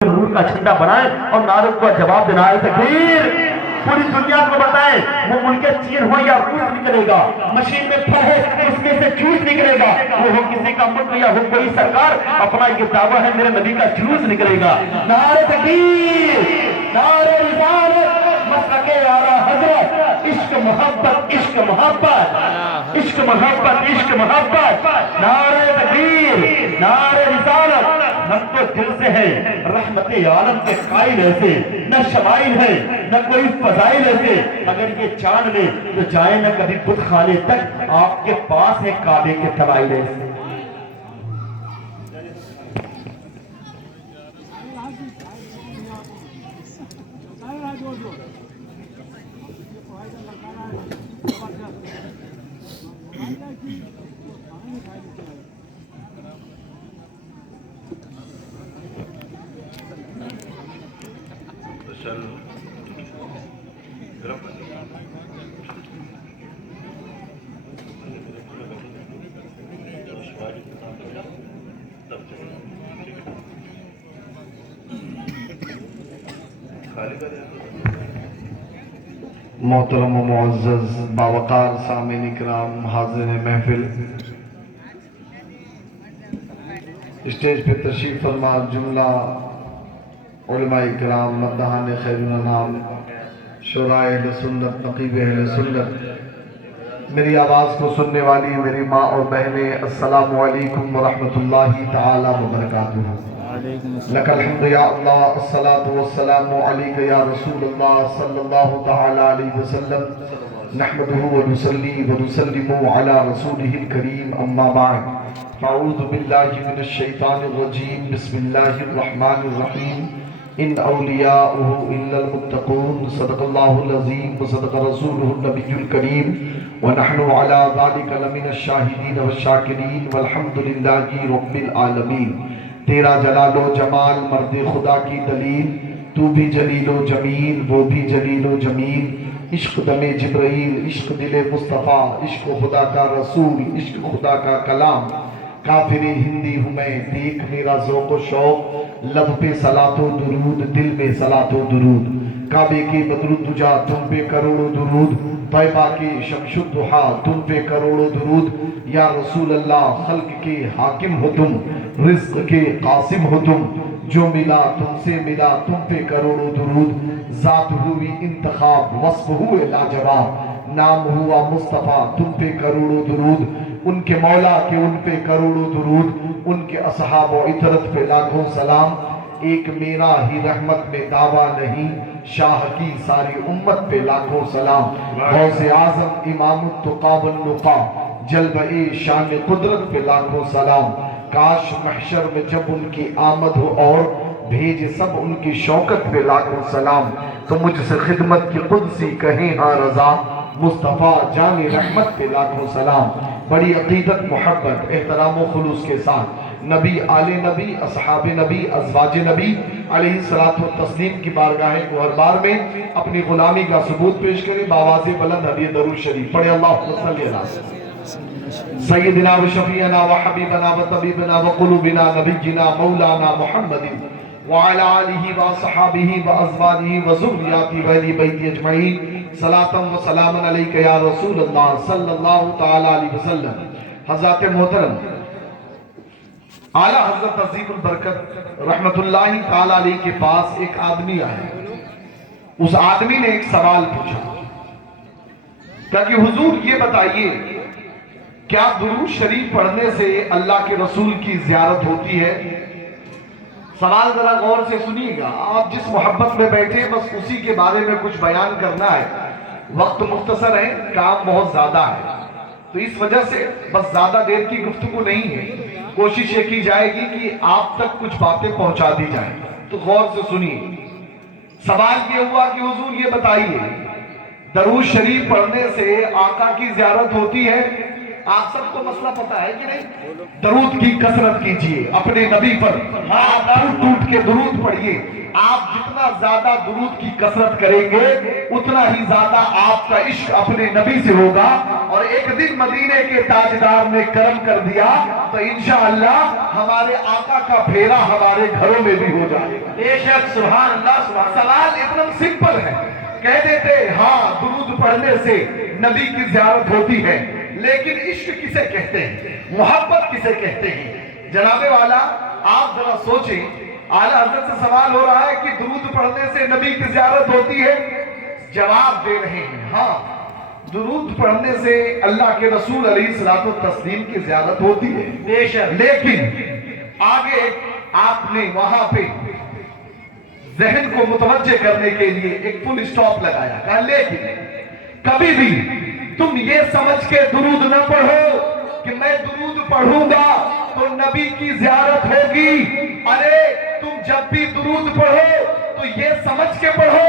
نور کا جھنڈا بنائیں اور نعرے کا جواب دینا ہے تکبیر پوری دنیا کو بتائیں وہ ملک چین ہو یا روس نکلے گا مشین میں پھل ہے اس میں سے جوس نکلے گا وہ ہو کسی کا ملک یا ہو کوئی سرکار اپنا یہ دعویٰ ہے میرے نبی کا جلوس نکلے گا نعرے تکبیر نعرے رسالت مسلک اعلیٰ حضرت عشق محبت عشق محبت عشق محبت عشق محبت نعرے تکبیر نعرے رسالت ہم تو دل سے ہیں رحمت عالم کے قائل ایسے نہ شمائل ہے نہ کوئی فضائل ایسے اگر یہ جان لے تو جائے نہ کبھی بت خانے تک آپ کے پاس ہے کعبے کے دلائل ایسے محترم و معزز باوقار سامعین کرام حاضرین محفل اسٹیج پہ تشریف فرما جملہ علماء کرام مداحان خیر الانام شورائے اہل سنت نقیب اہل سنت میری آواز کو سننے والی میری ماں اور بہنیں السلام علیکم ورحمۃ اللہ تعالی وبرکاتہ لک الحمد یا اللہ الصلاة والسلام علیک یا رسول اللہ صلی اللہ تعالی علیہ وسلم نحمده ونصلی ونسلم علی رسولہ الکریم اما بعد اعوذ باللہ من الشیطان الرجیم بسم اللہ الرحمن الرحیم ان اولیاؤہ الا المتقون صدق اللہ العظیم وصدق رسولہ النبی الکریم ونحن علی ذلک لمن الشاہدین والشاکرین والحمد للہ رب العالمین تیرا جلال و جمال مرد خدا کی دلیل تو بھی جلیل و جمیل وہ بھی جلیل و جمیل عشق دم جبرائیل عشق دل مصطفیٰ عشق خدا کا رسول عشق خدا کا کلام کافر ہندی ہوں میں دیکھ میرا ذوق و شوق لب پہ صلاۃ و درود دل میں صلاۃ و درود کعبے کے بدر الدجا تم پہ کروڑوں درود طیبہ کے شمس الضحا تم پہ کروڑوں درود یا رسول اللہ خلق کے حاکم ہو تم رزق کے قاسم ہو تم جو ملا تم سے ملا تم پہ کروڑوں درود ذات ہوئی انتخاب وصف ہوئے لاجواب نام ہوا مصطفیٰ تم پہ کروڑوں درود ان کے مولا کے ان پہ کروڑوں درود ان کے اصحاب و عطرت پہ لاکھوں سلام ایک میرا ہی رحمت میں دعویٰ نہیں شاہ کی ساری امت پہ لاکھوں سلام غوث اعظم امام التقا والنقا جلوہ شان قدرت پہ لاکھوں سلام کاش محشر میں جب ان کی آمد ہو اور بھیج سب ان کی شوکت پہ لاکھوں سلام تو مجھ سے خدمت کی قدسی کہیں ہاں رضا مصطفیٰ جان رحمت پہ لاکھوں سلام بڑی عقیدت محبت احترام و خلوص کے ساتھ نبی آل نبی اصحاب نبی ازواج نبی علیہ الصلوۃ والتسلیم کی بارگاہ گوہربار میں اپنی غلامی کا ثبوت پیش کریں بآواز بلند ہدیہ درود شریف پڑھیں اللہم صلی علی سیدنا و شفیعنا و حبیبنا و طبیبنا و قلوبنا نبینا مولانا محمد وعلى آلہ و صحابہ و ازواجہ و ذریاتہ و اہل بیت اجمعین صلاۃ و سلام علیک یا رسول اللہ صلی اللہ تعالی علیہ وسلم حضرات محترم اعلیٰ حضرت عظیم البرکت رحمت اللہ تعالی علیہ کے پاس ایک آدمی آیا اس آدمی نے ایک سوال پوچھا کہ حضور یہ بتائیے کیا درود شریف پڑھنے سے اللہ کے رسول کی زیارت ہوتی ہے سوال ذرا غور سے سنیے گا آپ جس محبت میں بیٹھے بس اسی کے بارے میں کچھ بیان کرنا ہے وقت مختصر ہے کام بہت زیادہ ہے تو اس وجہ سے بس زیادہ دیر کی گفتگو نہیں ہے کوشش یہ کی جائے گی کہ آپ تک کچھ باتیں پہنچا دی جائیں تو غور سے سنیے سوال یہ ہوا کہ حضور یہ بتائیے درود شریف پڑھنے سے آقا کی زیارت ہوتی ہے آپ سب کو مسئلہ پتا ہے کہ نہیں؟ درود کی کثرت کیجئے اپنے نبی پر، آپ ٹوٹ ٹوٹ کے درود پڑھیے۔ آپ جتنا زیادہ درود کی کثرت کریں گے اتنا ہی زیادہ آپ کا عشق اپنے نبی سے ہوگا، اور ایک دن مدینے کے تاجدار نے کرم کر دیا تو انشاءاللہ ہمارے آقا کا پھیرا ہمارے گھروں میں بھی ہو جائے گا۔ بے شک، سبحان اللہ، سبحان اللہ۔ سوال اتنا سمپل ہے، کہہ دیتے ہاں درود پڑھنے سے نبی کی زیارت ہوتی ہے، لیکن عشق کسے کہتے ہیں، محبت کسے کہتے ہیں؟ جناب والا آپ ذرا سوچیں، اعلیٰ حضرت سے سوال ہو رہا ہے کہ درود پڑھنے سے نبی کی زیارت ہوتی ہے، جواب دے رہے ہیں ہاں درود پڑھنے سے اللہ کے رسول علیہ الصلوۃ والتسلیم کی زیارت ہوتی ہے، بے شک۔ لیکن آگے آپ نے وہاں پہ ذہن کو متوجہ کرنے کے لیے ایک فل اسٹاپ لگایا، کہا لیکن کبھی بھی تم یہ سمجھ کے درود نہ پڑھو کہ میں درود پڑھوں گا تو نبی کی زیارت ہوگی۔ ارے تم جب بھی درود پڑھو تو یہ سمجھ کے پڑھو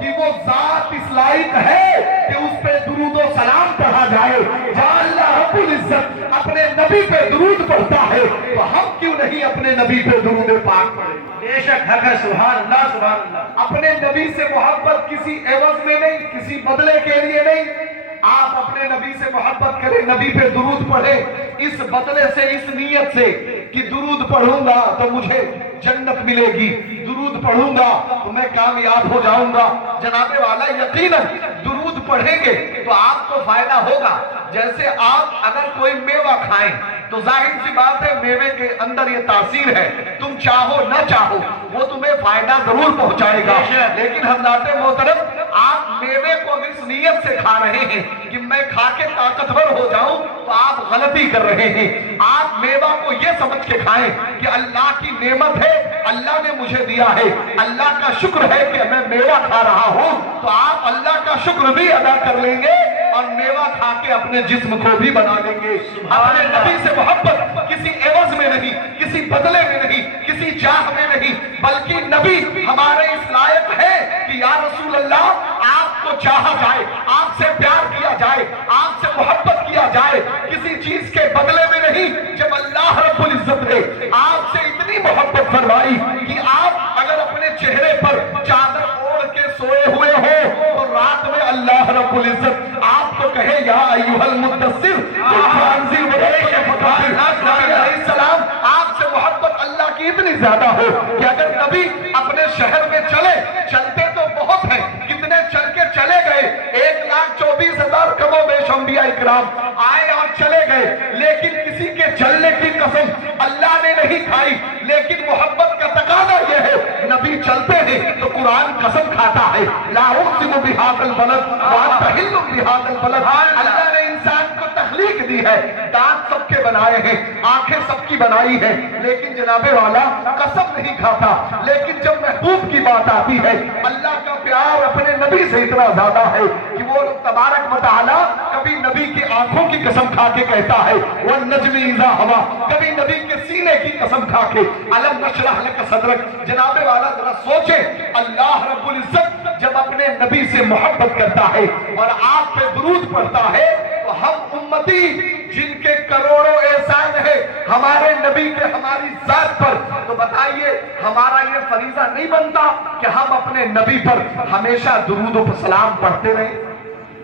کہ وہ ذات اس لائق ہے کہ اس پہ درود و سلام پڑھا جائے۔ جہاں اللہ رب العزت اپنے نبی پہ درود پڑھتا ہے تو ہم کیوں نہیں اپنے نبی پہ درود پاک پڑھیں؟ بے شک حق ہے، سبحان اللہ، سبحان اللہ۔ اپنے نبی سے محبت کسی عوض میں نہیں، کسی بدلے کے لیے نہیں، آپ اپنے نبی سے محبت کریں، نبی پہ درود پڑھیں، اس بدلے سے، اس نیت سے کہ درود پڑھوں گا تو مجھے جنت ملے گی، درود پڑھوں گا تو میں کامیاب ہو جاؤں گا۔ جناب والا یقیناً درود پڑھیں گے تو آپ کو فائدہ ہوگا۔ جیسے آپ اگر کوئی میوہ کھائیں تو ظاہر سی بات ہے میوے کے اندر یہ تاثیر ہے، تم چاہو نہ چاہو وہ تمہیں فائدہ ضرور پہنچائے گا، لیکن حضرات محترم آپ میوے کو اس نیت سے کھا رہے ہیں کہ میں کھا کے طاقتور ہو جاؤں تو آپ غلطی کر رہے ہیں۔ آپ میوہ کو یہ سمجھ کے کھائیں کہ اللہ کی نعمت ہے، اللہ نے مجھے دیا ہے، اللہ کا شکر ہے کہ میں میوہ کھا رہا ہوں، تو آپ اللہ کا شکر بھی ادا کر لیں گے اور میوہ کھا کے اپنے جسم کو بھی بنا لیں گے۔ اپنے نبی سے محبت کسی عوض میں نہیں، کسی بدلے میں نہیں، کسی چاہ میں نہیں، بلکہ نبی ہمارے اس لائق ہے کہ یا رسول اللہ آپ کو چاہا جائے، آپ سے پیار کیا جائے، آپ سے محبت کیا جائے، کسی چیز کے بدلے میں نہیں۔ جب اللہ رب العزت نے آپ سے اتنی محبت فرمائی کہ آپ اگر اپنے چہرے پر چادر اوڑھ کے سوئے ہوئے ہو تو رات میں اللہ رب العزت آپ کو کہے یا ایھا المدثر فانذر وربک فکبر۔ نبی علیہ السلام آپ سے محبت اللہ کی اتنی زیادہ ہو کہ اگر نبی اپنے شہر میں چلے، چلتے تو بہت ہیں، کتنے چل کے چلے گئے، 1,24,000 کم و بیش انبیاء اکرام آئے اور چلے گئے، لیکن کسی کے چلنے کی قسم اللہ نے نہیں کھائی، لیکن محبت کا تقاضا یہ ہے نبی چلتے ہیں تو قرآن قسم کھاتا ہے لا اقسم بہذا البلد وانت حل بہذا البلد۔ اللہ نے انسان کو تخلیق دی ہے، دانت سب کے بنائے ہیں، آنکھیں سب کی بنائی ہے، لیکن جناب والا قسم نہیں کھاتا۔ لیکن جب محبوب کی بات آتی ہے، اللہ کا پیار اپنے نبی سے اتنا زیادہ ہے کہ وہ تبارک و تعالی کبھی نبی کی آنکھوں کی قسم کھا کے کہتا ہے والنجم اذا ہوا، کبھی نبی کے سینے کی قسم کھا کے الم نشرح لک صدرک۔ جناب والا ذرا سوچیں، اللہ رب العزت جب اپنے نبی سے محبت کرتا ہے اور آپ پہ درود پڑھتا ہے تو ہم امتی جن کے کروڑوں احسان ہے ہمارے نبی کے ہماری ذات پر، تو بتائیے ہمارا یہ فریضہ نہیں بنتا کہ ہم اپنے نبی پر ہمیشہ درود و سلام پڑھتے رہیں؟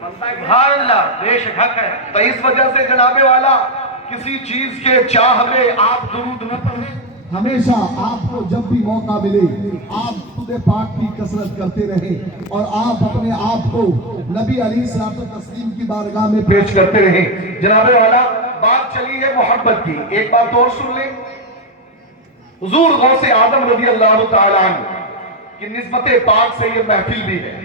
سبحان اللہ، بے شک حق ہے۔ تو اس وجہ سے جناب والا کسی چیز کے چاہ میں آپ درود نہ پڑھیں، ہمیشہ آپ کو جب بھی موقع ملے آپ خود پاک کی کثرت کرتے رہیں اور آپ اپنے آپ کو نبی علیہ الصلوۃ والتسلیم کی بارگاہ میں پیش کرتے رہیں۔ جناب والا بات چلی ہے محبت کی، ایک بات اور سن لیں، حضور غوث اعظم رضی اللہ تعالیٰ عنہ کی نسبت پاک سے یہ محفل بھی ہے۔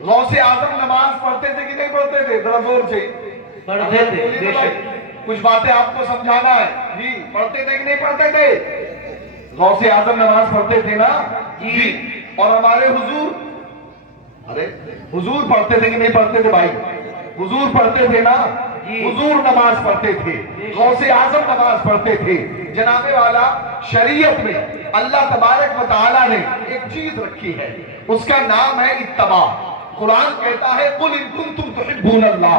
غوث اعظم نماز پڑھتے تھے کہ نہیں پڑھتے تھے؟ ذرا زور سے پڑھتے تھے، بے شک۔ کچھ باتیں آپ کو سمجھانا ہے جی، پڑھتے تھے کہ نہیں پڑھتے تھے؟ غوث اعظم نماز پڑھتے تھے نا جی، اور ہمارے حضور، ارے حضور پڑھتے تھے کہ نہیں پڑھتے تھے بھائی؟ حضور پڑھتے تھے نا جی، حضور نماز پڑھتے تھے، غوث اعظم نماز پڑھتے تھے۔ جناب والا شریعت میں اللہ تبارک و تعالی نے ایک چیز رکھی ہے، اس کا نام ہے اتباع۔ قرآن کہتا ہے قل ان کنتم تحبون اللہ،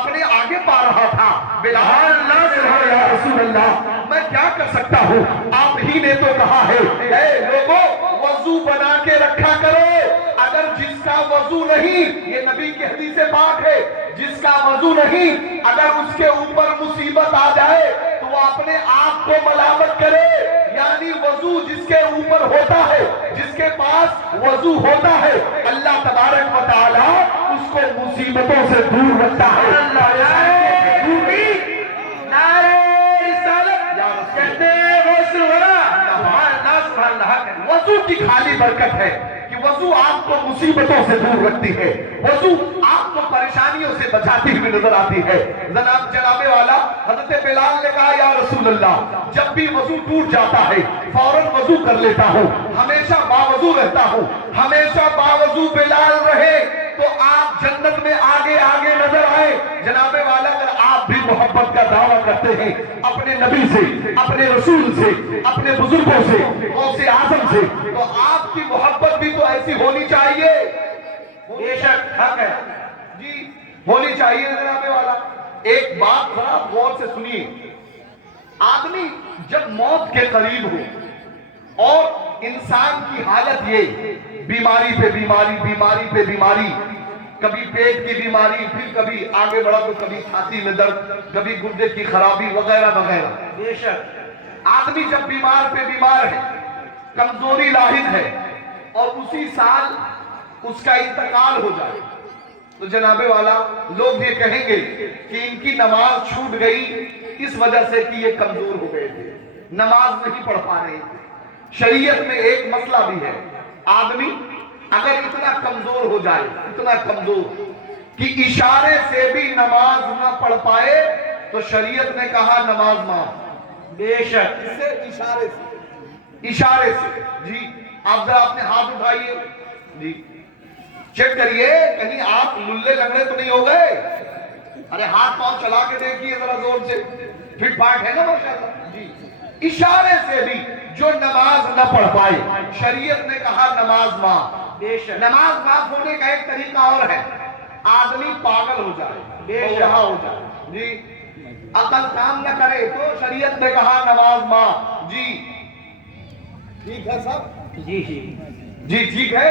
اپنے آگے پا رہا تھا۔ بلال یا رسول اللہ میں کیا کر سکتا ہوں؟ آپ ہی نے تو کہا ہے اے لوگوں وضو بنا کے رکھا کرو، اگر جس کا وضو نہیں، یہ نبی کی حدیث پاک ہے، جس کا وضو نہیں اگر اس کے اوپر مصیبت آ جائے تو وہ اپنے آپ کو ملامت کرے، یعنی وضو جس کے اوپر ہوتا ہے، جس کے پاس وضو ہوتا ہے، اللہ تبارک و تعالی اس کو مصیبتوں سے دور رکھتا ہے۔ وضو کی خالی برکت ہے کہ وضو آپ کو مصیبتوں سے دور رکھتی ہے، وضو آپ کو پریشانیوں سے بچاتی ہوئی نظر آتی ہے۔ جناب والا حضرت بلال نے کہا یا رسول اللہ جب بھی وضو ٹوٹ جاتا ہے فوراً وضو کر لیتا ہوں، ہمیشہ باوضو رہتا ہوں، ہمیشہ باوضو بلال رہے تو آپ جنت میں آگے آگے نظر آئے۔ جناب والا اگر آپ بھی محبت کا دعویٰ کرتے ہیں اپنے نبی سے، اپنے رسول سے، اپنے بزرگوں سے، غوث اعظم سے، تو آپ کی محبت بھی تو ایسی ہونی چاہیے۔ بے شک حق ہے جی، ہونی چاہیے جناب والا۔ ایک بات ذرا غور سے سنیے، آدمی جب موت کے قریب ہو اور انسان کی حالت یہ بیماری پہ بیماری، بیماری پہ بیماری، کبھی پیٹ کی بیماری، پھر کبھی آگے بڑھا تو کبھی چھاتی میں درد، کبھی گردے کی خرابی وغیرہ وغیرہ، بے شک آدمی جب بیمار پہ بیمار ہے، کمزوری لاحق ہے اور اسی سال اس کا انتقال ہو جائے تو جناب والا لوگ یہ کہیں گے کہ ان کی نماز چھوٹ گئی اس وجہ سے کہ یہ کمزور ہو گئے تھے، نماز نہیں پڑھ پا رہے تھے۔ شریعت میں ایک مسئلہ بھی ہے، آدمی اگر اتنا کمزور ہو جائے، اتنا کمزور کہ اشارے سے بھی نماز نہ پڑھ پائے تو شریعت نے کہا نماز معاف۔ بے شک اس سے اشارے سے جی آپ ذرا اپنے ہاتھ اٹھائیے جی، چیک کریے کہیں آپ للے لنگڑے تو نہیں ہو گئے؟ ارے ہاتھ پاؤں چلا کے دیکھیے ذرا زور سے، فٹ پاٹ ہے نا ماشاءاللہ جی۔ اشارے سے بھی جو نماز نہ پڑھ پائے شریعت نے کہا نماز معاف۔ نماز معاف ہونے کا ایک طریقہ اور ہے، آدمی پاگل ہو جائے، بوڑھا ہو جائے جی، عقل کام نہ کرے تو شریعت نے کہا نماز معاف جی۔ ٹھیک ہے سب جی جی ٹھیک ہے،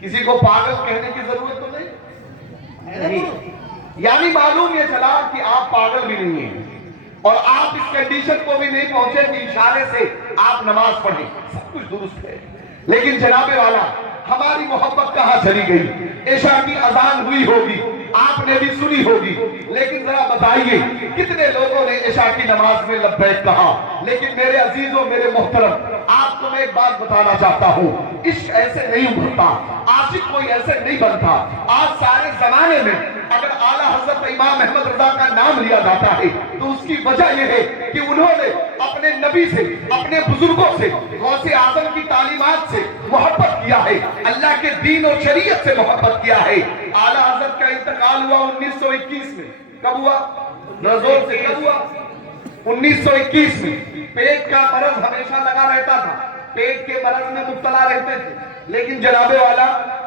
کسی کو پاگل کہنے کی ضرورت تو نہیں، یعنی معلوم یہ چلا کہ آپ پاگل بھی نہیں ہیں اور آپ اس کنڈیشن کو بھی نہیں پہنچے کہ اشارے سے آپ نماز پڑھیں، سب کچھ درست ہے۔ لیکن جناب والا ہماری محبت کہاں چلی گئی؟ عشاء کی اذان ہوئی ہوگی، آپ نے بھی سنی ہوگی، لیکن ذرا بتائیے کتنے لوگوں نے عشاء کی نماز میں لبیک کہا؟ لیکن میرے عزیزوں، میرے محترم، آپ کو میں ایک بات بتانا چاہتا ہوں، عشق ایسے نہیں ابھرتا، عاشق کوئی ایسے نہیں بنتا۔ آج سارے زمانے میں اگر اعلیٰ حضرت امام احمد رضا کا نام لیا جاتا ہے تو اس کی وجہ یہ ہے کہ انہوں نے اپنے نبی سے، اپنے بزرگوں سے، غوث اعظم کی تعلیمات سے محبت کیا ہے، اللہ کے دین اور شریعت سے محبت کیا ہے۔ اعلیٰ حضرت کا انتقال ہوا 1921 میں، کب ہوا؟ زور سے کب ہوا؟ 1921 میں۔ پیٹ کا مرض ہمیشہ لگا رہتا تھا، پیٹ کے مرض میں مبتلا رہتے تھے، لیکن جناب والا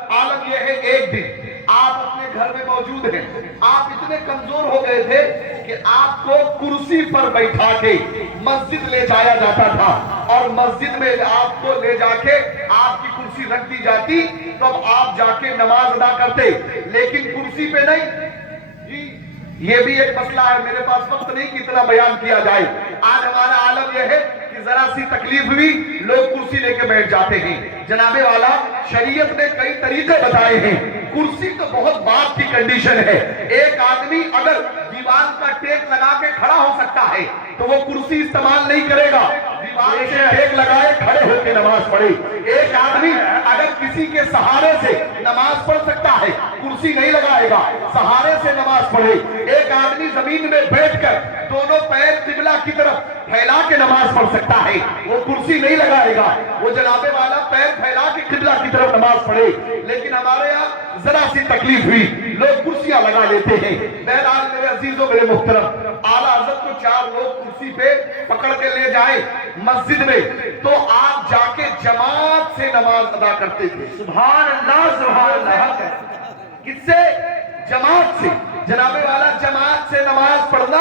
عالم یہ ہے ایک دن آپ اپنے گھر میں موجود ہیں، آپ اتنے کمزور ہو گئے تھے کہ آپ کو کرسی پر بیٹھا کے مسجد لے جایا جاتا تھا اور مسجد میں آپ کو لے جا کے آپ کی کرسی رکھ دی جاتی، تب آپ جا کے نماز ادا کرتے، لیکن کرسی پہ نہیں جی۔ یہ بھی ایک مسئلہ ہے، میرے پاس وقت نہیں کہ اتنا بیان کیا جائے۔ آج ہمارا عالم یہ ہے کہ ذرا سی تکلیف ہوئی لوگ کرسی لے کے بیٹھ جاتے ہیں۔ جناب والا شریعت نے کئی طریقے بتائے ہیں، کرسی تو بہت بات کی کنڈیشن ہے، ایک آدمی اگر دیوار کا ٹیک لگا کے کھڑا ہو سکتا ہے تو وہ کرسی استعمال نہیں کرے گا، دیوار سے ٹیک لگائے کھڑے ہو کے نماز پڑھے۔ ایک آدمی اگر کسی کے سہارے سے نماز پڑھ سکتا ہے، کرسی نہیں لگائے گا، سہارے سے نماز پڑھے۔ ایک آدمی زمین میں بیٹھ کر دونوں پیر قبلہ کی طرف پھیلا کے نماز پڑھ سکتا ہے، وہ کرسی نہیں لگائے گا، وہ جناب والا پیر پھیلا کے قبلہ کی طرف نماز پڑھے۔ لیکن ہمارے یہاں ذرا سی تکلیف ہوئی لوگ کرسیاں لگا لیتے ہیں۔ بہرحال میرے عزیزوں، میرے محترم، اعلیٰ حضرت کو 4 لوگ کرسی پہ پکڑ کے لے جائیں مسجد میں تو آپ جا کے جماعت سے نماز ادا کرتے تھے۔ سبحان اللہ، سبحان اللہ۔ کس سے؟ جماعت سے۔ جناب والا جماعت سے نماز پڑھنا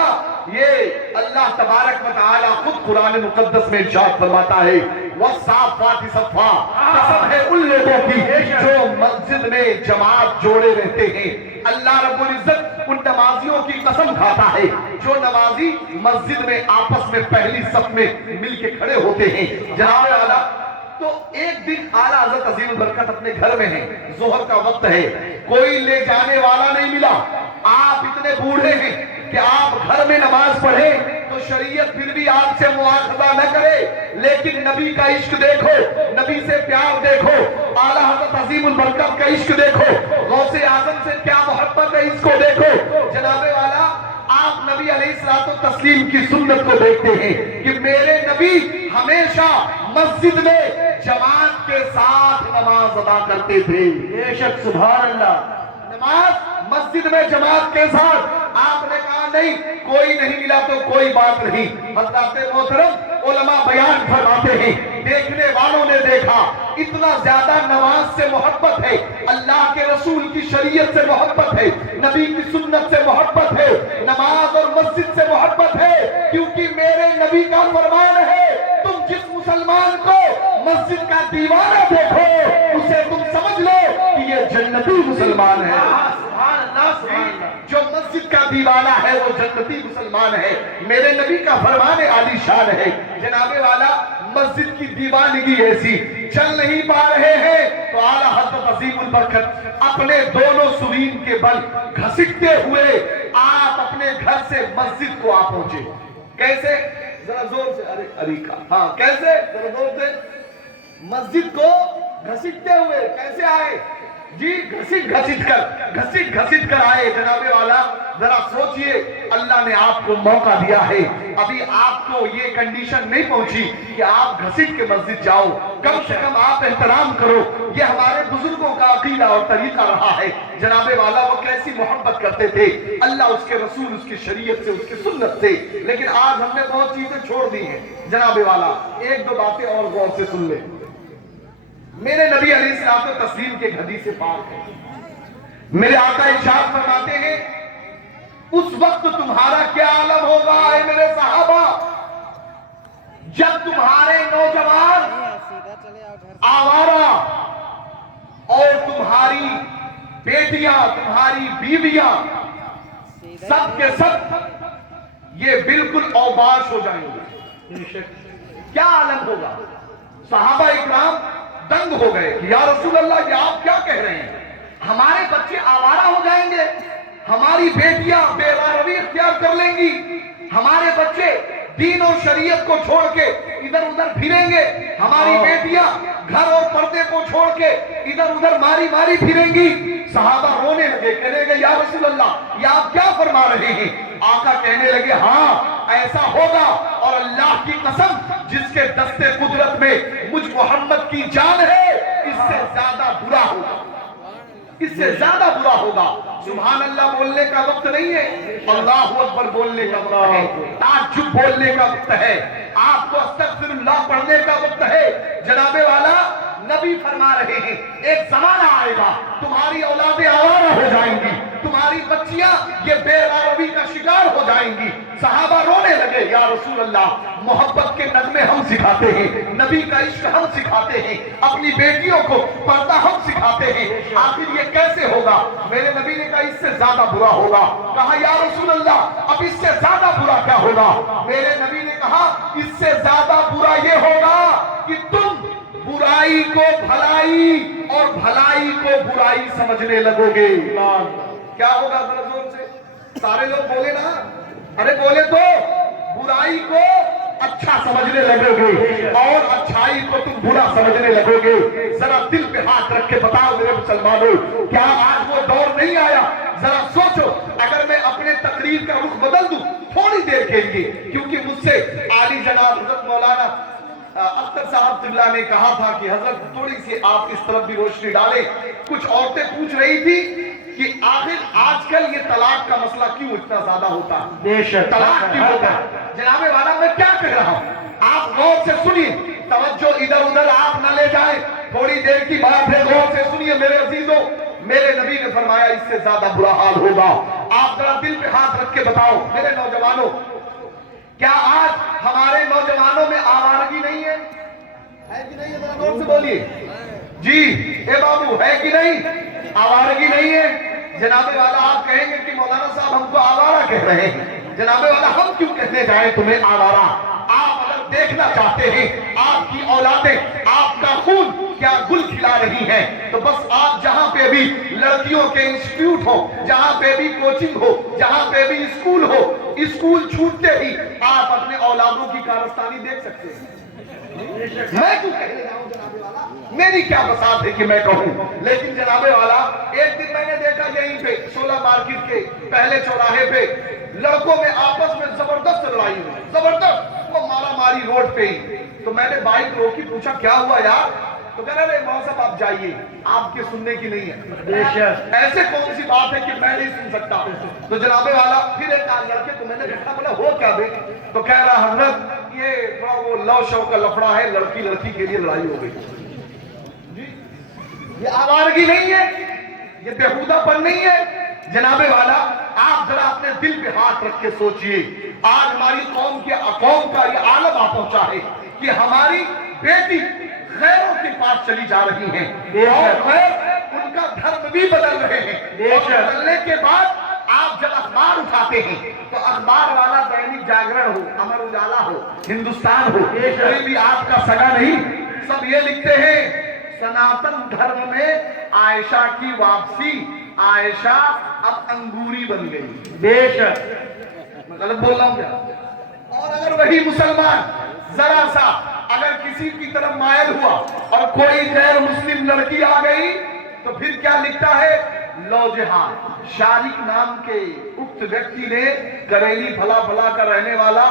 یہ اللہ تبارک و تعالی خود قرآن مقدس میں ارشاد فرماتا ہے وَالصَّافَّاتِ صَفًّا، قسم ہے ان لوگوں کی جو مسجد میں جماعت جوڑے رہتے ہیں۔ اللہ رب العزت ان نمازیوں کی قسم کھاتا ہے جو نمازی مسجد میں آپس میں پہلی صف میں مل کے کھڑے ہوتے ہیں۔ جناب والا تو ایک دن اعلیٰ حضرت عظیم البرکت اپنے گھر میں ہیں، ظہر کا وقت ہے، کوئی لے جانے والا نہیں ملا، آپ اتنے بوڑھے ہیں کہ آپ گھر میں نماز پڑھیں تو شریعت پھر بھی آپ سے مواخذہ نہ کرے، لیکن نبی کا عشق دیکھو، نبی سے پیار دیکھو، اعلیٰ حضرت عظیم البرکت کا عشق دیکھو، غوث اعظم سے کیا محبت ہے اس کو دیکھو۔ جناب والا آپ نبی علیہ الصلوۃ والتسلیم کی سنت کو دیکھتے ہیں کہ میرے نبی ہمیشہ مسجد میں جماعت کے ساتھ نماز ادا کرتے تھے۔ بے شک، سبحان اللہ۔ نماز مسجد میں جماعت کے ساتھ، آپ نے کہا نہیں کوئی نہیں ملا تو کوئی بات نہیں۔ حضرات محترم علماء بیان فرماتے ہیں دیکھنے والوں نے دیکھا اتنا زیادہ نماز سے محبت ہے، اللہ کے رسول کی شریعت سے محبت ہے، نبی کی سنت سے محبت ہے، نماز اور مسجد سے محبت ہے، کیونکہ میرے نبی کا فرمان ہے تم جس مسلمان کو مسجد کا دیوانہ دیکھو اسے تم سمجھ لو کہ یہ جنتی مسلمان ہے۔ سبحان اللہ، سبحان اللہ۔ جو مسجد کا دیوانہ ہے وہ جنتی مسلمان ہے، میرے نبی کا فرمان عالی شان ہے۔ جناب والا مسجد کی دیوانگی ایسی چل نہیں پا رہے ہیں تو اعلیٰ حضرت عظیم البرکت اپنے دونوں سرین کے بل گھسٹتے ہوئے آپ اپنے گھر سے مسجد کو آ پہنچے۔ کیسے؟ ذرا زور سے، ارے اریکا، ہاں کیسے؟ ذرا زور سے، مسجد کو گھسٹتے ہوئے کیسے آئے؟ جی گھسٹ کر آئے۔ جناب والا ذرا سوچئے اللہ نے آپ کو موقع دیا ہے، ابھی آپ کو یہ کنڈیشن نہیں پہنچی کہ آپ گھسٹ کے مسجد جاؤ، کم سے کم آپ احترام کرو۔ یہ ہمارے بزرگوں کا عقیدہ اور طریقہ رہا ہے۔ جناب والا وہ کیسی محبت کرتے تھے اللہ، اس کے رسول، اس کی شریعت سے، اس کی سنت سے، لیکن آج ہم نے بہت چیزیں چھوڑ دی ہیں۔ جناب والا ایک دو باتیں اور غور سے سن لیں۔ میرے نبی علیہ الصلوۃ والتسلیم کے حدیث پاک ہے، میرے آقا ارشاد فرماتے ہیں اس وقت تمہارا کیا عالم ہوگا اے میرے صحابہ جب تمہارے نوجوان آوارہ اور تمہاری بیٹیاں، تمہاری بیویاں سب کے سب یہ بالکل اوباش ہو جائیں گے۔ کیا عالم ہوگا؟ صحابہ اکرام دنگ ہو گئے کہ یا رسول اللہ یہ آپ کیا کہہ رہے ہیں؟ ہمارے بچے آوارہ ہو جائیں گے، ہماری بیٹیاں بے روی اختیار کر لیں گی، ہمارے بچے دین و شریعت کو چھوڑ کے ادھر ادھر پھریں گے، ہماری بیٹیاں گھر اور پردے کو چھوڑ کے ادھر ادھر ماری ماری پھریں گی۔ صحابہ رونے لگے، کہنے لگے یا رسول اللہ یہ آپ کیا فرما رہے ہیں؟ آقا کہنے لگے ہاں ایسا ہوگا، اور اللہ کی قسم جس کے دستے قدرت میں مجھ محمد کی جان ہے اس سے زیادہ برا ہوگا، اس سے زیادہ برا ہوگا۔ سبحان اللہ بولنے کا وقت نہیں ہے، اللہ اکبر بولنے کا وقت ہے، تعجب بولنے کا وقت ہے، آپ کو استغفر اللہ پڑھنے کا وقت ہے۔ جناب والا نبی فرما رہے ہیں ایک زمانہ آئے گا تمہاری اولادیں آوارہ ہو جائیں گی، تمہاری بچیاں یہ بے روی کا شکار ہو جائیں گی۔ صحابہ رونے لگے یا رسول اللہ محبت کے نغمے ہم سکھاتے ہیں، نبی کا عشق ہم سکھاتے ہیں، اپنی بیٹیوں کو پردہ ہم سکھاتے ہیں، آخر یہ کیسے ہوگا؟ میرے نبی نے کہا اس سے زیادہ برا ہوگا۔ کہا یا رسول اللہ اب اس سے زیادہ برا کیا ہوگا؟ میرے نبی نے کہا اس سے زیادہ برا یہ ہوگا کہ تم برائی کو بھلائی اور بھلائی کو برائی سمجھنے لگو گے۔ کیا ہوگا؟ ذرا زور سے سارے لوگ بولے نا، ارے بولے تو برائی کو اچھا سمجھنے لگو گے اور اچھائی کو تم برا سمجھنے لگو گے۔ ذرا دل پہ ہاتھ رکھ کے بتاؤ میرے مسلمانوں، کیا آج وہ دور نہیں آیا؟ ذرا سوچو اگر میں اپنے تقریر کا رخ بدل دوں تھوڑی دیر کے لیے، کیونکہ مجھ سے عالی جناب حضرت مولانا اختر صاحب قبلہ نے کہا تھا کہ حضرت تھوڑی سی آپ اس طرف بھی روشنی ڈالیں۔ کچھ عورتیں پوچھ رہی تھی کہ آخر آج کل یہ طلاق کا مسئلہ کیوں اتنا زیادہ ہوتا ہے؟ بے شک طلاق کیوں ہوتا ہے؟ جناب والا میں کیا کہہ رہا ہوں آپ غور سے سنیے، توجہ ادھر ادھر آپ نہ لے جائیں، تھوڑی دیر کی بات ہے، غور سے سنیے میرے عزیزوں۔ میرے نبی نے فرمایا اس سے زیادہ برا حال ہوگا. آپ ذرا دل پہ ہاتھ رکھ کے بتاؤ میرے نوجوانوں, کیا آج ہمارے نوجوانوں میں آوارگی نہیں ہے؟ ہے کہ نہیں ہے؟ ذرا غور سے بولیے جی. اے بابو, ہے کہ نہیں؟ آوارگی نہیں ہے. جناب والا آپ کہیں گے کہ مولانا صاحب ہم کو آوارہ کہہ رہے ہیں. جناب والا ہم کیوں کہنے جائیں تمہیں آوارہ؟ آپ اگر دیکھنا چاہتے ہیں آپ کی اولادیں, آپ کا خون کیا گل کھلا رہی ہیں, تو بس آپ جہاں پہ بھی لڑکیوں کے انسٹیٹیوٹ ہو, جہاں پہ بھی کوچنگ ہو, جہاں پہ بھی اسکول ہو, اسکول چھوٹتے ہی آپ اپنے اولادوں کی کارستانی دیکھ سکتے ہیں. میں کیوں کہنے جاؤں جناب والا, میری کیا بساط ہے کہ میں کہوں. لیکن جناب والا ایک دن میں نے دیکھا یہیں پہ 16 مارکیٹ کے پہلے چوراہے پہ لڑکوں میں آپس میں زبردست لڑائی ہوئی, زبردست, وہ مارا ماری روڈ پہ ہی. تو میں نے بائک روکی, پوچھا کیا ہوا یار؟ تو کہہ رہے مولوی صاحب آپ جائیے, آپ کے سننے کی نہیں ہے. ایسے کون سی بات ہے کہ میں نہیں سن سکتا؟ تو جناب والا پھر ایک لڑکے کو میں نے دیکھا, بولا ہو کیا بے؟ تو کہہ رہا حضرت یہ تھوڑا وہ لو شو کا لفڑا ہے, لڑکی لڑکی کے لیے لڑائی ہو گئی. یہ آوارگی نہیں ہے, یہ بےہودہ پن نہیں ہے. جناب والا آپ ذرا اپنے دل پہ ہاتھ رکھ کے سوچئے, آج ہماری قوم کا یہ عالم آ پہنچا ہے کہ ہماری بیٹی غیروں کے پاس چلی جا رہی ہیں اور غیر ان کا دھرم بھی بدل رہے ہیں. اور بدلنے کے بعد آپ جب اخبار اٹھاتے ہیں تو اخبار والا دینک جاگرن ہو, امر اجالا ہو, ہندوستان ہو, کوئی بھی آپ کا سگا نہیں, سب یہ لکھتے ہیں سناتن دھرم میں عائشہ کی واپسی, عائشہ اب انگوری بن گئی. بے شک میں غلط بول رہا ہوں کیا؟ اور اگر وہی مسلمان ذرا سا اگر کسی کی طرف مائل ہوا اور کوئی غیر مسلم لڑکی آ گئی تو پھر کیا لکھتا ہے؟ لو جہاد. شارق نام کے اکت ویکتی نے کریلی بھلا بھلا کا رہنے والا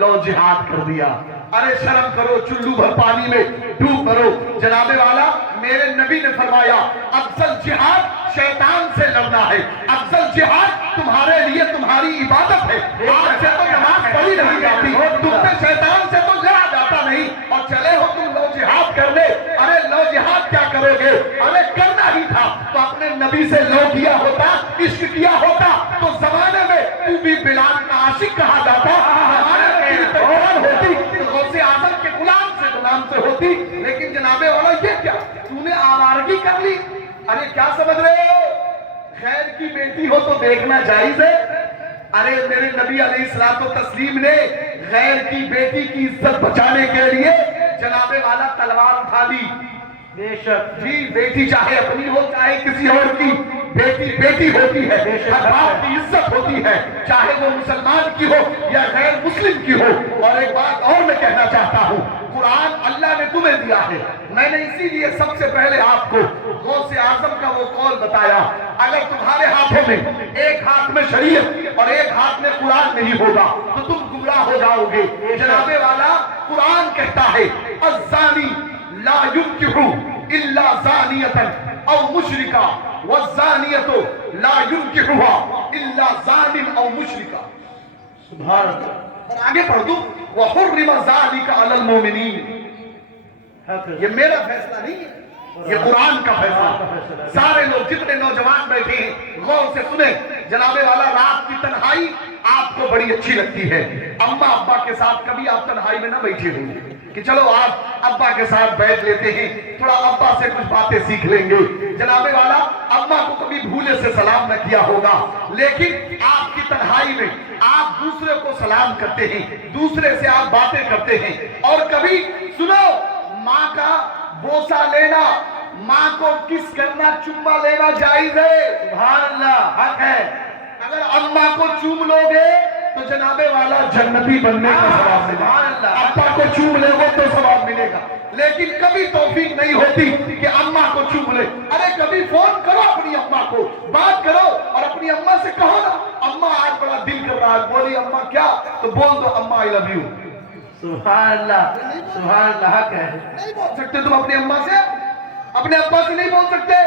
لو جہاد کر دیا. ارے شرم کرو, چلو بھر پانی میں ڈوب مرو. جناب والا میرے نبی نے فرمایا افضل جہاد شیطان سے لڑنا ہے, افضل جہاد تمہارے لیے تمہاری عبادت ہے. آج سے تو نماز پڑھی نہیں جاتی, تم سے شیطان سے تو لڑا جاتا نہیں, اور چلے ہو تم لو جہاد کرنے. ارے لو جہاد کیا کرو گے؟ ارے کرنا ہی تھا تو اپنے نبی سے لو کیا ہوتا, عشق کیا ہوتا, تو زمانے میں تو بھی بلال کا عاشق کہا جاتا, ہمارے ہوتی غوث اعظم کے غلام سے ہوتی. لیکن جناب والا یہ کیا, تو نے آوارگی کر لی. ارے کیا سمجھ رہے ہو؟ خیر کی بیٹی ہو تو دیکھنا جائز ہے. ارے میرے نبی علیہ الصلوۃ والتسلیم نے غیر کی بیٹی کی عزت بچانے کے لیے جناب والا تلوار اٹھا لی. بے شک جی, بیٹی چاہے اپنی ہو چاہے کسی اور کی, بیٹی بیٹی ہوتی ہے, ہر باپ کی عزت ہوتی ہے, چاہے وہ مسلمان کی ہو یا غیر مسلم کی ہو. اور ایک بات اور میں کہنا چاہتا ہوں, قرآن اللہ نے تمہیں دیا ہے, میں نے اسی لیے سب سے پہلے آپ کو غوث اعظم کا وہ قول بتایا. اگر تمہارے ہاتھوں میں ایک ہاتھ میں شریعت اور ایک ہاتھ میں قرآن نہیں ہوگا تو تم گمراہ ہو جاؤ گے. جناب والا قرآن کہتا ہے الزانی لا ينكح الا زانیة او مشرکا والزانیة لا ينكحها الا زان او مشرکا. سبحان اللہ. اور آگے پڑھ دوں وحرم ذلك علی المؤمنین. یہ میرا فیصلہ نہیں ہے, یہ قرآن کا فیصلہ. سارے لوگ جتنے نوجوان بیٹھے ہیں غور سے سنیں. جناب والا رات کی تنہائی آپ کو بڑی اچھی لگتی ہے. اماں ابا کے ساتھ کبھی آپ تنہائی میں نہ بیٹھے ہوں گے کہ چلو آپ ابا کے ساتھ بیٹھ لیتے ہیں, تھوڑا ابا سے کچھ باتیں سیکھ لیں گے. جناب والا اماں کو کبھی بھولے سے سلام نہ کیا ہوگا, لیکن آپ کی تنہائی میں آپ دوسرے کو سلام کرتے ہیں, دوسرے سے آپ باتیں کرتے ہیں. اور کبھی سنو, ماں کا بوسہ لینا, ماں کو کس کرنا, چوما لینا جائز ہے. سبحان اللہ, حق ہے. اگر اماں کو چوم لو گے تو جناب والا جنتی بننے کا ثواب ملے گا, ابا کو چوم لے گو تو ثواب ملے گا. لیکن کبھی توفیق نہیں ہوتی کہ اماں کو چوم لے. ارے کبھی فون کرو اپنی اماں کو, بات کرو اور اپنی اماں سے کہو نا اماں آج بڑا دل کر رہا ہے. بولی اماں کیا, تو بول دو اماں I love you. سبحان اللہ, سبحان اللہ, حق ہے. نہیں بول سکتے تم اپنی اماں سے, اپنے ابا سے نہیں بول سکتے.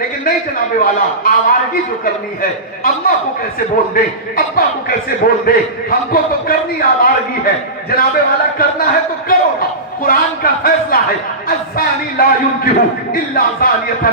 لیکن نہیں جناب والا, آوارگی جو کرنی ہے اماں کو کیسے بول دے, ابا کو کیسے بول دے, ہم کو تو کرنی آوارگی ہے. جناب والا کرنا ہے تو کرو گا, قرآن کا فیصلہ ہے الزانی لا ينكح الا زانیة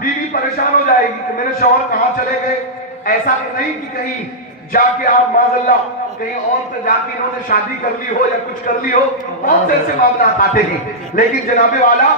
بیوی پریشان ہو جائے گی کہ میرے شوہر کہاں چلے گئے. ایسا تو نہیں کہ کہیں جا کے آپ معاذ اللہ کہیں اور پہ جا کے انہوں نے شادی کر لی ہو یا کچھ کر لی ہو. بہت سے ایسے معاملات آتے ہیں. لیکن جناب والا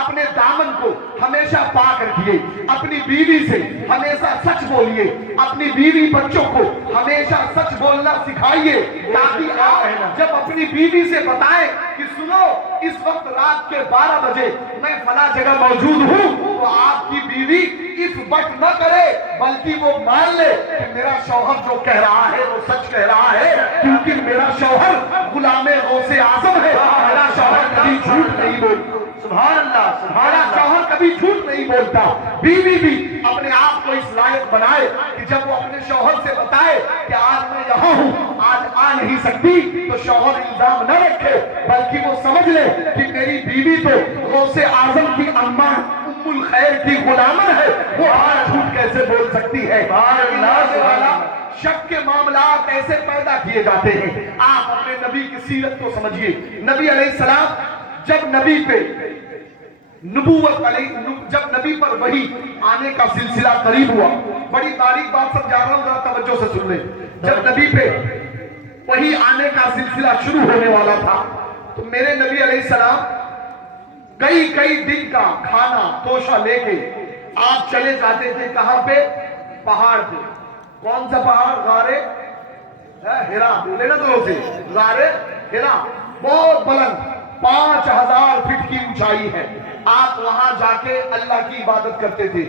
اپنے دامن کو ہمیشہ پاک رکھیے, اپنی بیوی سے ہمیشہ سچ بولیے, اپنی بیوی بچوں کو ہمیشہ سچ بولنا سکھائیے, تاکہ آپ جب اپنی بیوی سے بتائیں کہ سنو اس وقت رات کے 12 بجے میں فلاں جگہ موجود ہوں, تو آپ کی بیوی اس وقت نہ کرے بلکہ وہ مان لے کہ میرا شوہر جو کہہ رہا ہے وہ سچ کہہ رہا ہے, کیونکہ میرا شوہر غلام غوث اعظم ہے. میرا شوہر کبھی جھوٹ نہیں بولتا. سبحان اللہ, سبحان میرا شوہر کبھی جھوٹ نہیں بولتا. بیوی بھی اپنے آپ کو اس لائق بنائے کہ جب وہ اپنے شوہر سے بتائے کہ آج میں یہاں ہوں, آج آ نہیں سکتی, تو شوہر الزام نہ رکھے بلکہ وہ سمجھ لے کہ میری بیوی تو غوث اعظم کی اماں ام الخیر کی غلامن ہے, وہ آج جھوٹ کیسے بول سکتی ہے. شک کے معاملات ایسے پیدا کیے جاتے ہیں. آپ اپنے نبی کی سیرت کو سمجھیے. نبی علیہ السلام جب نبی پہ نبوت جب نبی پر وحی آنے کا سلسلہ قریب ہوا, بڑی باریک بات سمجھا رہا ہوں, ذرا توجہ سے سن لیں. جب نبی پہ وحی آنے کا سلسلہ شروع ہونے والا تھا تو میرے نبی علیہ السلام کئی دن کا کھانا توشہ لے کے آپ چلے جاتے تھے. کہاں پہ؟ پہاڑ پہ. کون سا پہاڑ؟ غار ہرا. بولے نا دو سے, غار ہرا بہت بلند 5000 فٹ کی اونچائی ہے. آپ وہاں جا کے اللہ کی عبادت کرتے تھے.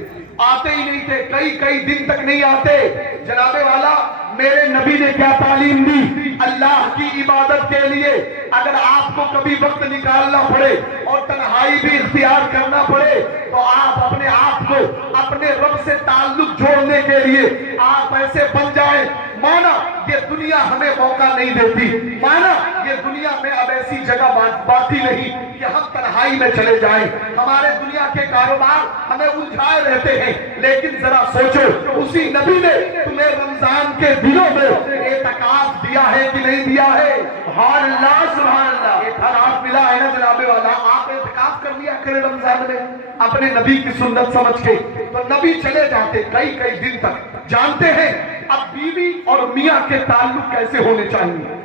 آتے ہی نہیں تھے, کئی دن تک نہیں آتے. جناب والا میرے نبی نے کیا تعلیم دی اللہ کی عبادت کے لیے؟ اگر آپ کو کبھی وقت نکالنا پڑے اور تنہائی بھی اختیار کرنا پڑے تو آپ اپنے آپ کو اپنے رب سے تعلق جوڑنے کے لیے آپ ایسے بن جائیں, مانا یہ دنیا ہمیں موقع نہیں دیتی, مانا یہ دنیا میں اب ایسی جگہ باقی نہیں کہ ہم تنہائی میں چلے جائیں. ہمارے دنیا کے کاروبار ہمیں الجھائے رہتے ہیں, لیکن ذرا سوچو اسی نبی نے تمہیں رمضان کے دنوں میں اعتکاف دیا ہے کہ نہیں دیا ہے؟ سبحان اللہ, سبحان اللہ. اعتکاف ملا ہے نا جناب والا. آپ اعتکاف کر لیا کریں رمضان میں اپنے نبی کی سنت سمجھ کے. تو نبی چلے جاتے کئی دن تک. جانتے ہیں اب بیوی اور میاں کے تعلق کیسے ہونے چاہیے.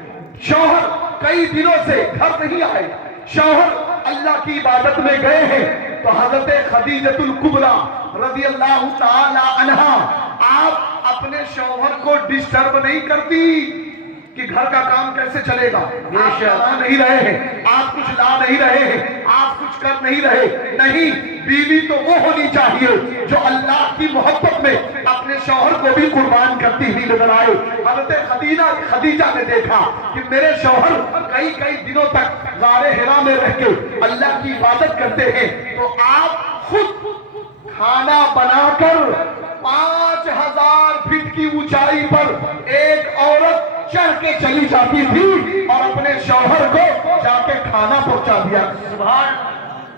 شوہر کئی دنوں سے گھر نہیں آئے, شوہر اللہ کی عبادت میں گئے ہیں, تو حضرت خدیجۃ الکبریٰ رضی اللہ تعالی عنہا آپ اپنے شوہر کو ڈسٹرب نہیں کرتی کہ گھر کا کام کیسے چلے گا. آپ لا نہیں رہے ہیں, آپ کچھ لا نہیں رہے ہیں, آپ کچھ کر نہیں رہے. نہیں, بیوی تو وہ ہونی چاہیے جو اللہ کی محبت میں اپنے شوہر کو بھی قربان کرتی ہوئی نظر آئے. حضرت خدیجہ نے دیکھا کہ میرے شوہر کئی دنوں تک غار ہرا میں رہ کے اللہ کی عبادت کرتے ہیں, تو آپ خود کھانا بنا کر 5000 فٹ کی اونچائی پر ایک عورت چڑھ کے چلی جاتی تھی اور اپنے شوہر کو جا کے کھانا پہنچا دیا. سبحان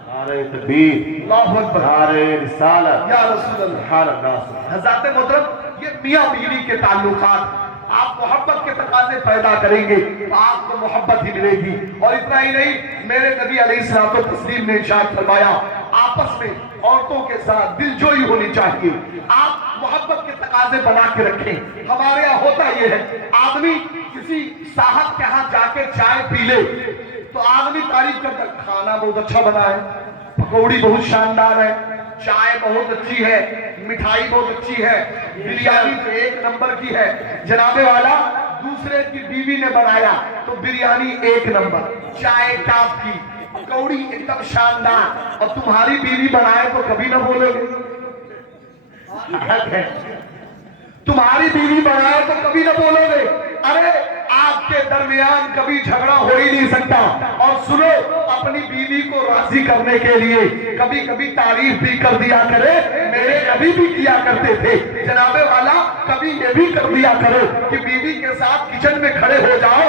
نعرہ تکبیر, اللہ اکبر, نعرہ رسالت, یا رسول اللہ. سبحان اللہ. حضرات محترم, یہ میاں بیوی کے تعلقات آپ محبت کے تقاضے پیدا کریں گے تو آپ کو محبت ہی ملے گی. اور اتنا ہی نہیں, میرے نبی علیہ الصلوۃ والتسلیم نے ارشاد فرمایا آپس میں عورتوں کے ساتھ دل جوئی ہونی چاہیے. آپ محبت کے تقاضے بنا کے رکھیں. ہمارے یہاں ہوتا یہ ہے, آدمی کسی صاحب کے ہاں جا کے چائے پی لے تو آدمی تعریف کرتا ہے کھانا بہت اچھا بنا ہے, پکوڑی بہت شاندار ہے, چائے بہت اچھی ہے, مٹھائی بہت اچھی ہے, بریانی تو 1 نمبر کی ہے. جناب والا دوسرے کی بیوی نے بنایا تو بریانی 1 نمبر, چائے ٹاپ کی, پکوڑی ایک دم شاندار, اور تمہاری بیوی بنائے تو کبھی نہ بولو گے. تمہاری بیوی بنائے تو کبھی نہ بولو گے. ارے آپ کے درمیان کبھی جھگڑا ہو ہی نہیں سکتا. اور سنو, اپنی بیوی کو راضی کرنے کے لیے کبھی تعریف بھی کر دیا کرے. میرے نبی بھی کیا کرتے تھے. جناب والا کبھی یہ بھی کر دیا کرو کہ بیوی کے ساتھ کچن میں کھڑے ہو جاؤ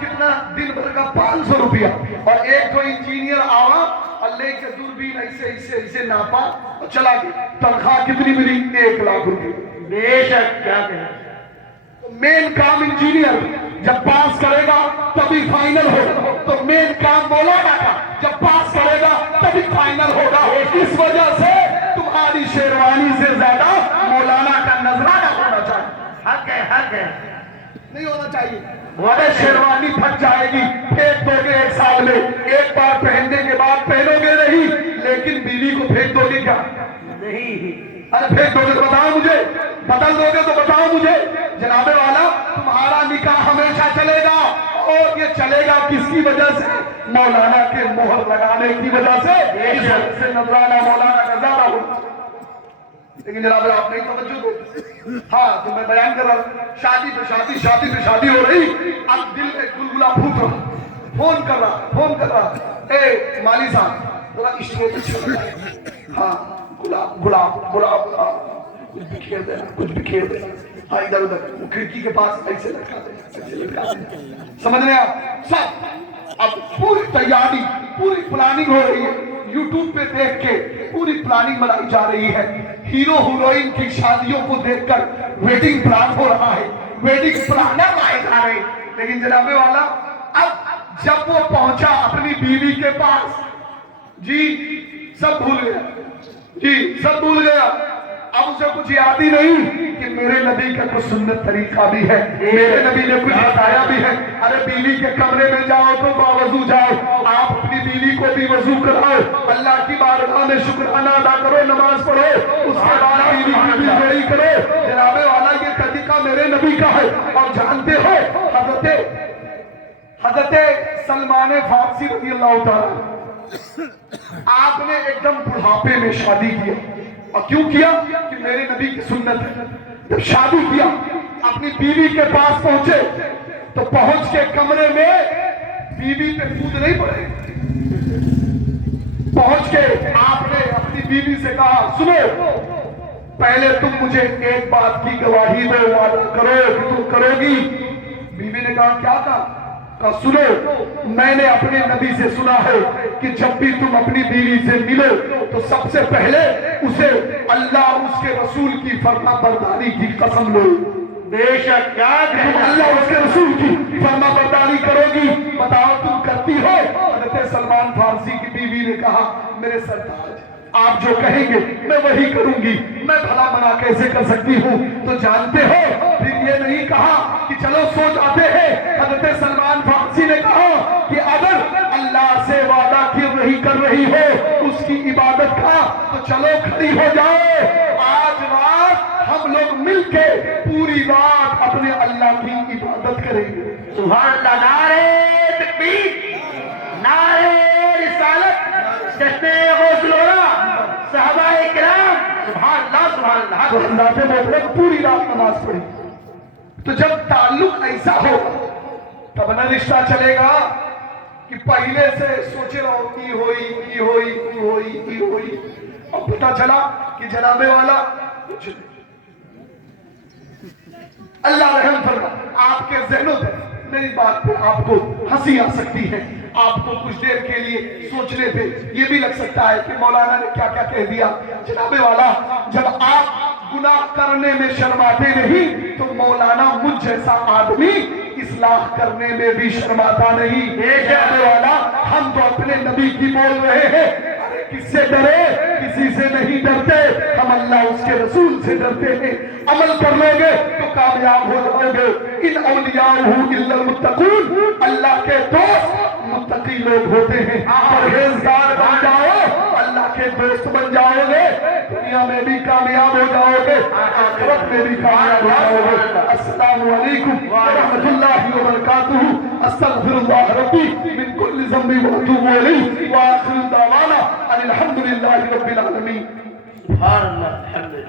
کتنا؟ دن بھر کا 500 روپیہ. اور ایک تو انجینئر آوا اور لے کے دوربین ایسے ناپا اور چلا گیا. تنخواہ کتنی ملی؟ 1 لاکھ روپیہ. بے شک کیا کہیں. مین کام انجینئر جب پاس کرے گا تبھی فائنل ہوگا. تو مین کام مولانا کا جب پاس کرے گا تبھی فائنل ہوگا. اس وجہ سے تمہاری شیروانی سے زیادہ مولانا کا نذرانہ ہونا چاہیے. حق ہے حق ہے. نہیں ہونا چاہیے. وہ شیروانی پھٹ جائے گی، پھینک دو گے 1 سال میں. ایک بار پہننے کے بعد پہنو گے نہیں، لیکن بیوی کو پھینک دو گے کیا؟ نہیں. ارے پھینک دو گے تو بتاؤ مجھے، بدل دو گے تو بتاؤ مجھے. جناب والا تمہارا نکاح ہمیشہ چلے گا، اور یہ چلے گا کس کی وجہ سے؟ مولانا کے مہر لگانے کی وجہ سے. اس وجہ سے نذرانہ مولانا کا زیادہ ہوگا. لیکن جناب آپ نہیں توجہ دو. ہاں تو میں بیان کر رہا ہوں، شادی پہ شادی ہو رہی. اب دل میں گلگلا پھوٹ رہا، فون کر رہا. اے مالی صاحب تھوڑا اسٹیج اچھا لگا ہے. ہاں گلاب کچھ بکھیر دینا. ہاں ادھر ادھر کھڑکی کے پاس ایسے لٹکا دینا. سمجھ رہے آپ سب؟ اب پوری تیاری، پوری پلاننگ ہو رہی ہے. یوٹیوب پہ دیکھ کے پوری پلاننگ بنائی جا رہی ہے. ہیرو ہیروئن کی شادیوں کو دیکھ کر ویڈنگ پلان ہو رہا ہے، ویڈنگ پلانر آئے جا رہے. لیکن جناب والا اب جب وہ پہنچا اپنی بیوی کے پاس، جی سب بھول گیا. اب اسے کچھ یاد ہی نہیں کہ میرے نبی کا کچھ سنت طریقہ بھی ہے، میرے نبی نے کچھ بتایا بھی ہے. ارے بیوی کے کمرے میں جاؤ تو باوضو جاؤ. آپ اپنی بیوی کو بھی وضو کراؤ، اللہ کی بارگاہ میں شکرانہ ادا کرو، نماز پڑھو، اس کے بعد بیوی کی بھی جوڑی کرو. جناب والا یہ طریقہ میرے نبی کا ہے. اور جانتے ہو حضرت سلمان فارسی رضی اللہ تعالیٰ، آپ نے ایک دم بڑھاپے میں شادی کیا. اور کیوں کیا؟ کہ میرے نبی کی سنت ہے. جب شادی کیا اپنی بیوی کے پاس پہنچے تو پہنچ کے کمرے میں بیوی پہ کود نہیں پڑے. پہنچ کے آپ نے اپنی بیوی سے کہا سنو، پہلے تم مجھے ایک بات کی گواہی دو، وعدہ کرو کہ تم کرو گی. بیوی نے کہا کیا کہا؟ سنو، میں نے اپنے نبی سے سنا ہے کہ جب بھی تم اپنی بیوی سے ملو تو سب سے پہلے اسے اللہ اس کے رسول کی فرما برداری کی قسم لو. بے شک کیا تم اللہ اس کے رسول کی فرما برداری کرو گی. بتاؤ تم کرتی ہو؟ حضرت سلمان فارسی کی بیوی نے کہا میرے سرتاج آپ جو کہیں گے میں وہی کروں گی، میں بھلا منع کیسے کر سکتی ہوں. تو جانتے ہو پھر یہ نہیں کہا کہ چلو سو جاتے ہیں. حضرت سلمان فارسی نے کہا کہ اگر اللہ سے وعدہ کر رہی ہو اس کی عبادت کا تو چلو کھڑی ہو جاؤ. آج رات ہم لوگ مل کے پوری رات اپنے اللہ کی عبادت کریں گے. سبحان اللہ. نعرہ تکبیر، نعرہ رسالت، جشن غوث صحابہ کرام، سبحان اللہ سبحان اللہ. تو حضرات محترم پوری رات نماز پڑھی. تو جب تعلق ایسا ہو تب نہ رشتہ چلے گا کہ پہلے سے سوچے رہو کی ہوئی اور پتہ چلا کہ جناب والا کچھ نہیں. اللہ رحم فرما. آپ کے ذہنوں پہ میری بات پہ آپ کو ہنسی آ سکتی ہے، آپ کو کچھ دیر کے لیے سوچنے پہ یہ بھی لگ سکتا ہے کہ مولانا نے کیا کیا کہہ دیا. جناب والا جب آپ گناہ کرنے میں شرماتے نہیں تو مولانا مجھ جیسا آدمی اصلاح کرنے میں بھی شرماتا نہیں. جناب والا ہم تو اپنے نبی کی بول رہے ہیں. کس سے ڈرے؟ کسی سے نہیں ڈرتے. ہم اللہ اس کے رسول سے ڈرتے ہیں. عمل کر لو گے تو کامیاب ہو جاؤ گے. ان اولیاءہ الا المتقون، اللہ کے دوست متقی لوگ ہوتے ہیں. پرہیزگار بن جاؤ، اللہ کے دوست بن جاؤ گے، دنیا میں بھی کامیاب ہو جاؤ گے، آخرت میں بھی کامیاب ہو جاؤ گے. السلام علیکم ورحمۃ اللہ وبرکاتہ. استغفر اللہ ربی من کل ذنب واتوب الیہ وآخر دعوانا ان الحمد للہ رب العالمین. سبحان اللہ.